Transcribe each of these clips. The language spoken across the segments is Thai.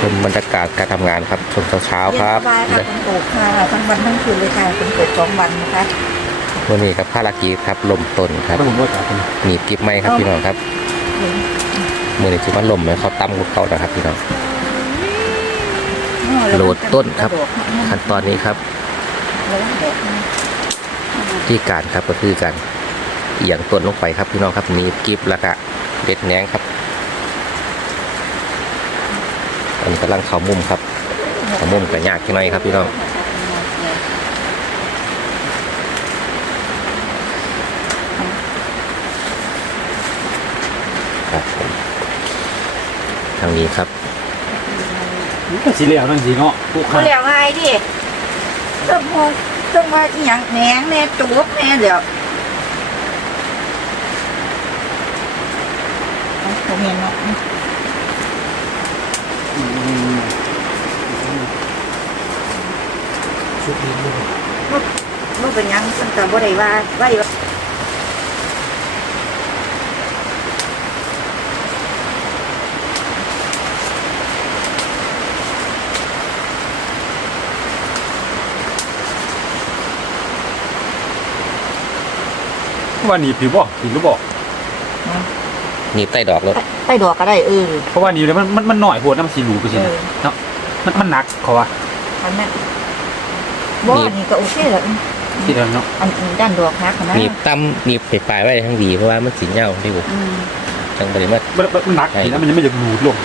ชมบรรยากาศการทำงานครับชมเช้าๆครับเย็นสบายค่ะคุณปลูกค่ะทั้งวันทั้งคืนเลยค่ะคุณปลูกสองวันนะคะวันนี้ครับภารกิจครับลมต้นครับถ้าผมว่าจะเป็นหนีบกิบไม้ครับพี่น้องครับมือนี้ชื่อว่าลมเลยเขาตั้มกุเขานะครับพี่น้องโหลดต้นครับขั้นตอนนี้ครับ ที่การครับก็คือการเอียงต้นลงไปครับพี่น้องครับหนีบกิบแล้วก็เด็ดแหนงครับอั นนี้กำลังเข้ามุมครับเข้ามุมก็ยากที่น้อยครับพี่น้องครับผมทางนี้ครับก็สีเหลืองนั่นสีเนาะผู้เขาค้าเรียกไงดิเริ่มพอเริ่มว่าอหย่างแหนงแน่จูบแน่เดี๋ยวเอาผมเห็นเนาะอืม ชุดนี้ด้วยมันเป็นหยังมันก็บ่ได้ว่าไว้ว่าว่าหนีบผิวบ่หนีบหรือบ่ หนีบใต้ดอกรถใต้ดอกก็ได้เออเพราะว่าหนีบแล้วมันมันมันหน่อยโหดน้ำสีหลูไปสิเอนะอเนาะมันมันหนักเขาว่าอันนั้นบ่อันนี้ก็โอเคแล้วที่เดิมเนาะอันนี้ด้านดอกฮักนะหนีบตั้มหนีบไปปลายไว้ทั้งดีเพราะว่ามันสีเหย้าที่บุอืมทั้งบริมามันมันมันหนักทีนะมันยังไม่จะหลูดลง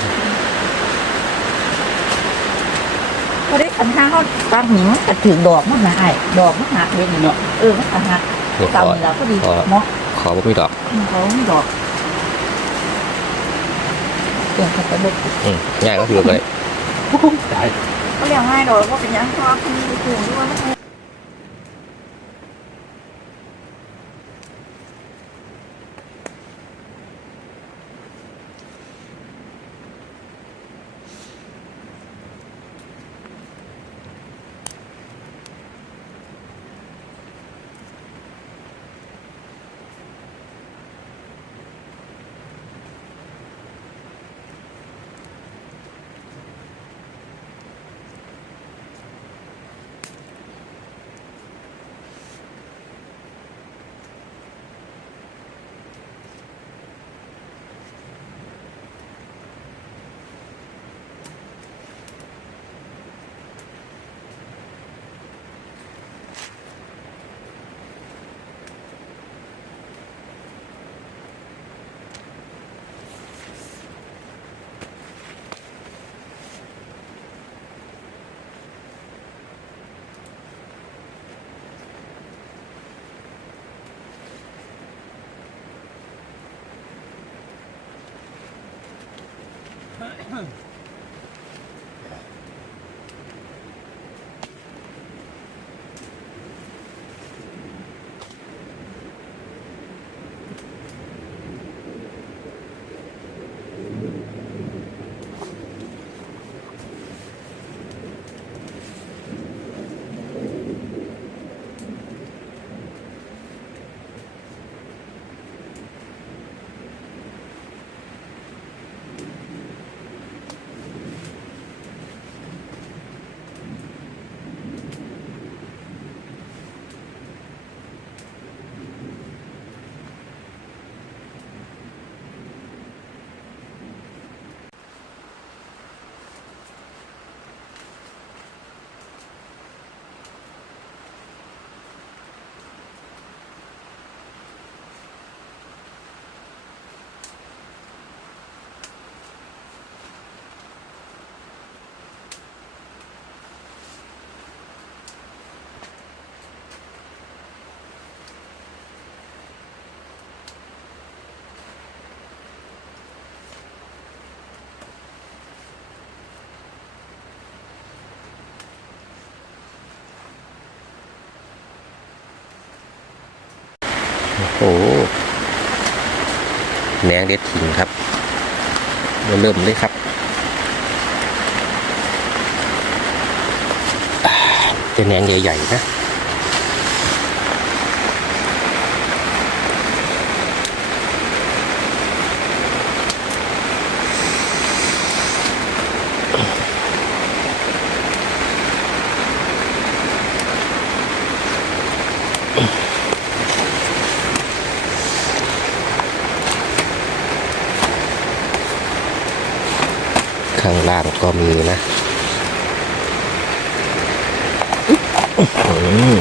พอได้อันข้างเขาตัดหนิงก็ถึงดอกมันมาไอ้ดอกมันหักเด้นี่เนาะเออมันก็หักเดี๋ยวขเก่าอแล้วก็ดีขอเหมาะขอบ่มีดอกเขาไม่ดอกเปลี่ยนกระบอกอืมง่ายก็คือเลยได้เขาเรียกง่ายดอก ว่าเป็นหยังเพราะว่าคุณมีถุงด้วย โอ้โหแหนงเด็ดถิงครับเริ่มเลยครับอ่าเป็นแหนงใหญ่ๆนะ ล่างก็มีนะอืม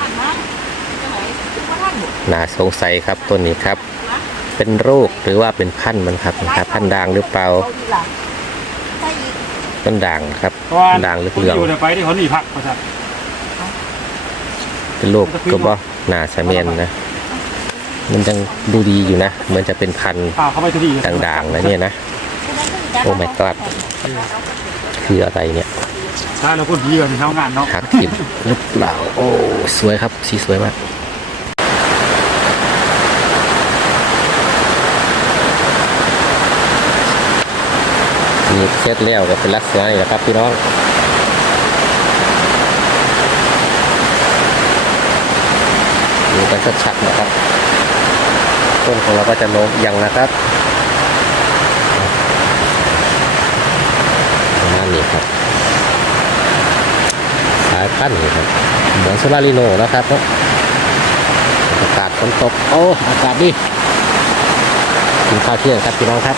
ท่านนะจะไหนว่าท่า นบุกน่าสงสัยครับต้นนี้ครับ เป็นโรคหรือว่าเป็นพันธุ์มันครับนะครับพันธุ์ด่างหรือเปล่าเอาดีล่ะใช่อีกต้นด่างครับเพราะว่าด่างเหลืคนองอยู่ในไปที่เขาหนีพักเขาจะๆเป็นโรคก็บ่หนาสะเมนนะมันยังดูดีอยู่นะเหมือนจะเป็นพันธุ์พาเขาไปทุกที่ด่างๆนะเนี่ยนะโอ้ my god คืออะไรเนี่ยถ้าเราพูดดีกันเท่างานเนาะหักทิมหรือเปล่าโอ้สวยครับสีสวยมาก เสร็จแล้วก็เป็นลักษณะนี้แหละครับพี่น้องดูกันชัดๆนะครับ ต้นของเราก็จะโน้มยังนะครับประมาณนี้ครับ สายพันธุ์นี่ครับเหมือนโซลาริโนนะครับเนาะอากาศฝนตก โอ้ อากาศดีกินข้าวเที่ยงครับพี่น้องครับ